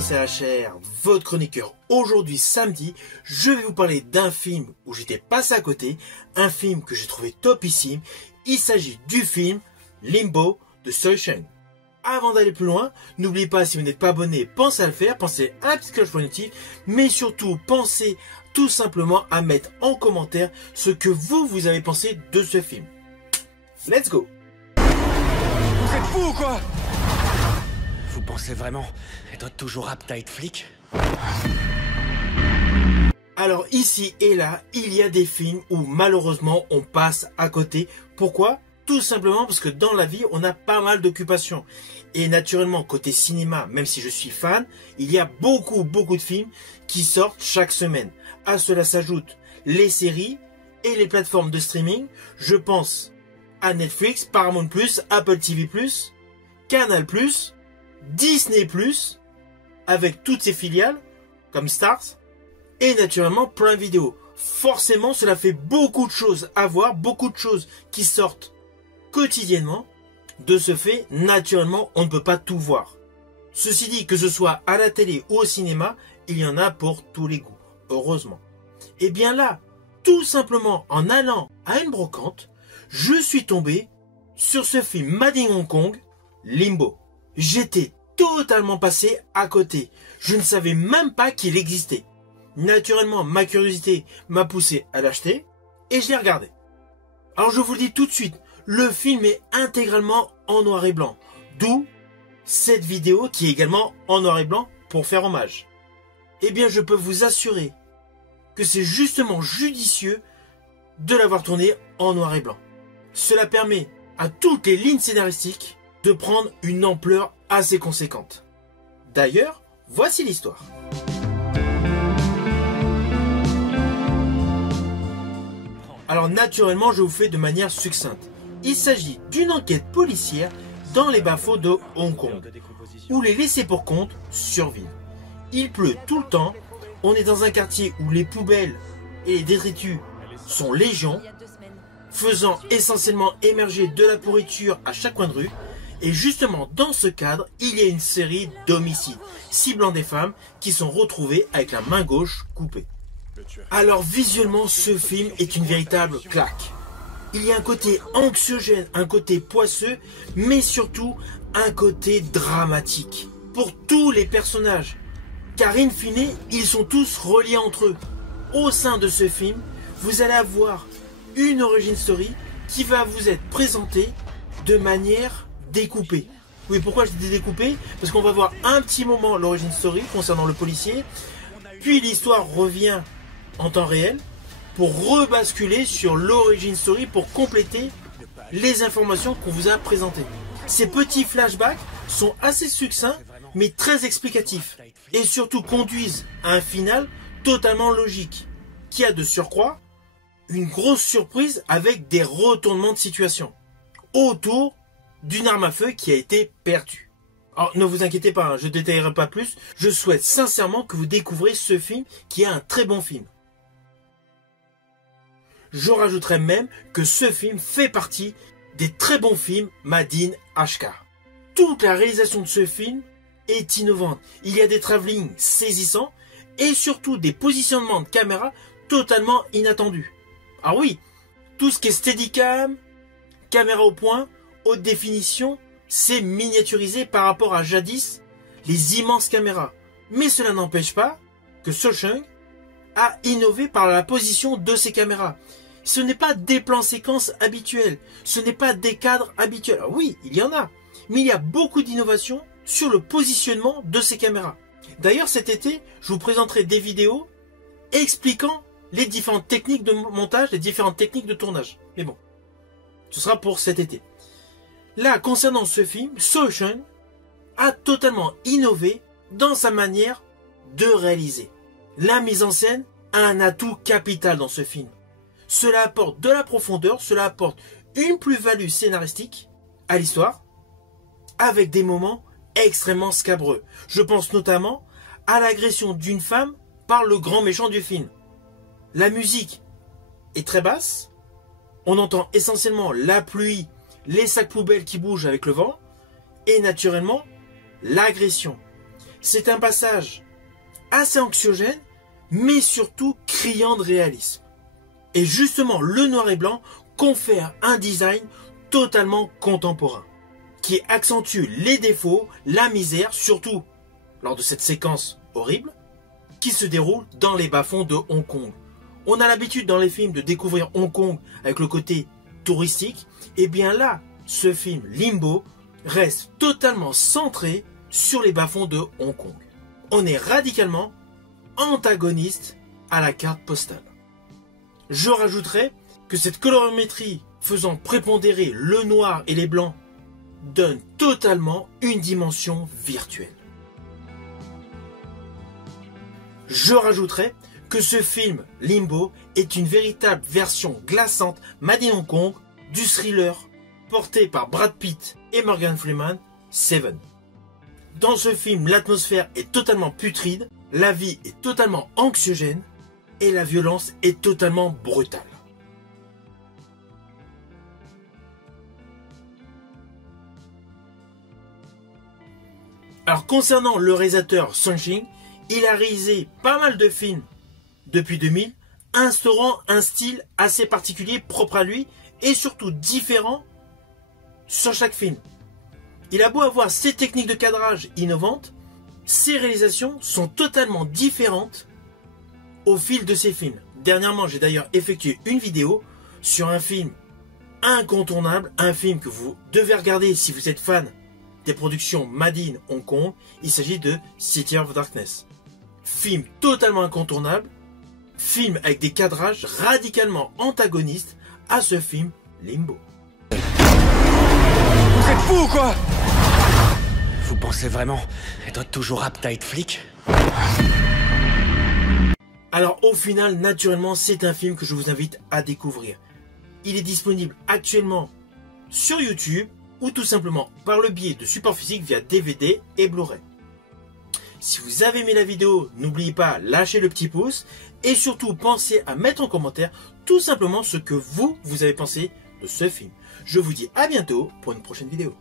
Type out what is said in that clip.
moi c'est HR, votre chroniqueur. Aujourd'hui samedi, je vais vous parler d'un film où j'étais passé à côté, un film que j'ai trouvé topissime. Il s'agit du film Limbo de Shawshank. Avant d'aller plus loin, n'oubliez pas, si vous n'êtes pas abonné, pensez à le faire, pensez à la petite cloche pour notifier, mais surtout pensez tout simplement à mettre en commentaire ce que vous avez pensé de ce film. Let's go! Vous êtes fous ou quoi? Vous pensez vraiment être toujours apte à être flic? Alors ici et là, il y a des films où malheureusement on passe à côté. Pourquoi? Tout simplement parce que dans la vie, on a pas mal d'occupations. Et naturellement, côté cinéma, même si je suis fan, il y a beaucoup de films qui sortent chaque semaine. À cela s'ajoutent les séries et les plateformes de streaming. Je pense à Netflix, Paramount+, Apple TV+, Canal+, Disney+, avec toutes ses filiales, comme Stars, et naturellement Prime Video. Forcément, cela fait beaucoup de choses à voir, beaucoup de choses qui sortent quotidiennement. De ce fait, naturellement, on ne peut pas tout voir. Ceci dit, que ce soit à la télé ou au cinéma, il y en a pour tous les goûts, heureusement. Et bien là, tout simplement en allant à une brocante, je suis tombé sur ce film Made in Hong Kong, Limbo. J'étais totalement passé à côté. Je ne savais même pas qu'il existait. Naturellement, ma curiosité m'a poussé à l'acheter et je l'ai regardé. Alors je vous le dis tout de suite, le film est intégralement en noir et blanc. D'où cette vidéo qui est également en noir et blanc pour faire hommage. Eh bien, je peux vous assurer que c'est justement judicieux de l'avoir tourné en noir et blanc. Cela permet à toutes les lignes scénaristiques de prendre une ampleur assez conséquente. D'ailleurs, voici l'histoire. Alors naturellement, je vous fais de manière succincte. Il s'agit d'une enquête policière dans les bas-fonds de Hong Kong, où les laissés pour compte survivent. Il pleut tout le temps, on est dans un quartier où les poubelles et les détritus sont légion, faisant essentiellement émerger de la pourriture à chaque coin de rue. Et justement, dans ce cadre, il y a une série d'homicides, ciblant des femmes qui sont retrouvées avec la main gauche coupée. Alors visuellement, ce film est une véritable claque. Il y a un côté anxiogène, un côté poisseux, mais surtout un côté dramatique. Pour tous les personnages, car in fine, ils sont tous reliés entre eux. Au sein de ce film, vous allez avoir une origin story qui va vous être présentée de manière découpée. Oui, pourquoi je dis découpée? Parce qu'on va voir un petit moment l'origin story concernant le policier, puis l'histoire revient en temps réel pour rebasculer sur l'origin story pour compléter les informations qu'on vous a présentées. Ces petits flashbacks sont assez succincts mais très explicatifs et surtout conduisent à un final totalement logique qui a de surcroît une grosse surprise avec des retournements de situation autour d'une arme à feu qui a été perdue. Alors ne vous inquiétez pas, je ne détaillerai pas plus, je souhaite sincèrement que vous découvrez ce film qui est un très bon film. Je rajouterai même que ce film fait partie des très bons films Made in HK. Toute la réalisation de ce film est innovante. Il y a des travelling saisissants et surtout des positionnements de caméra totalement inattendus. Ah oui, tout ce qui est steadicam, caméra au point, haute définition, c'est miniaturisé par rapport à jadis les immenses caméras. Mais cela n'empêche pas que Shawshank a innové par la position de ses caméras. Ce n'est pas des plans séquences habituels, ce n'est pas des cadres habituels. Alors oui, il y en a, mais il y a beaucoup d'innovations sur le positionnement de ces caméras. D'ailleurs, cet été, je vous présenterai des vidéos expliquant les différentes techniques de montage, les différentes techniques de tournage. Mais bon, ce sera pour cet été. Là, concernant ce film, Shawshank a totalement innové dans sa manière de réaliser. La mise en scène a un atout capital dans ce film. Cela apporte de la profondeur, cela apporte une plus-value scénaristique à l'histoire, avec des moments extrêmement scabreux. Je pense notamment à l'agression d'une femme par le grand méchant du film. La musique est très basse, on entend essentiellement la pluie, les sacs poubelles qui bougent avec le vent, et naturellement l'agression. C'est un passage assez anxiogène, mais surtout criant de réalisme. Et justement, le noir et blanc confère un design totalement contemporain, qui accentue les défauts, la misère, surtout lors de cette séquence horrible, qui se déroule dans les bas-fonds de Hong Kong. On a l'habitude dans les films de découvrir Hong Kong avec le côté touristique, et bien là, ce film Limbo reste totalement centré sur les bas-fonds de Hong Kong. On est radicalement antagoniste à la carte postale. Je rajouterai que cette colorimétrie faisant prépondérer le noir et les blancs donne totalement une dimension virtuelle. Je rajouterai que ce film Limbo est une véritable version glaçante made in Hong Kong du thriller porté par Brad Pitt et Morgan Freeman, Seven. Dans ce film, l'atmosphère est totalement putride, la vie est totalement anxiogène et la violence est totalement brutale. Alors concernant le réalisateur Song Jing, il a réalisé pas mal de films depuis 2000, instaurant un style assez particulier propre à lui et surtout différent sur chaque film. Il a beau avoir ses techniques de cadrage innovantes, ses réalisations sont totalement différentes au fil de ses films. Dernièrement, j'ai d'ailleurs effectué une vidéo sur un film incontournable, un film que vous devez regarder si vous êtes fan des productions Made in Hong Kong. Il s'agit de City of Darkness. Film totalement incontournable, film avec des cadrages radicalement antagonistes à ce film Limbo. Vous êtes fous, quoi? Vous pensez vraiment être toujours apte à être flic? Alors au final, naturellement, c'est un film que je vous invite à découvrir. Il est disponible actuellement sur YouTube ou tout simplement par le biais de support physique via DVD et Blu-ray. Si vous avez aimé la vidéo, n'oubliez pas, lâchez le petit pouce et surtout pensez à mettre en commentaire tout simplement ce que vous avez pensé de ce film. Je vous dis à bientôt pour une prochaine vidéo.